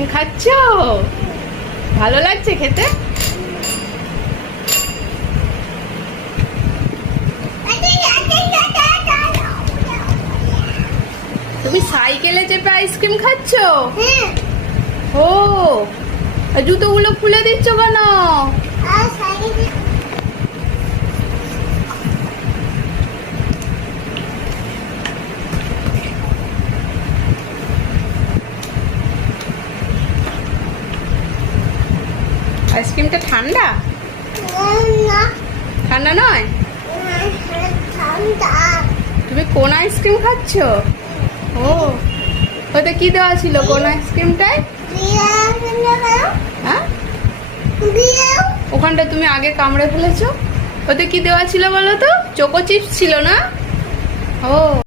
Ice cream খাচ্ছ? ভালো লাগছে খেতে? তুমি সাইকেলে চেপে আইসক্রিম খাচ্ছ? ও, জুতোগুলো খুলে দিচ্ছ কেন? আইসক্রিমটা ঠান্ডা? ঠান্ডা নয়? তুমি কোন আইসক্রিম খাচ্ছ? ও, ওতে কি দেওয়া ছিল কোন আইসক্রিমটায়? হ্যাঁ, ওখানটা তুমি আগে কামড়ে ফেলেছো। ওতে কি দেওয়া ছিল বলো তো? চোকো চিপস ছিল না?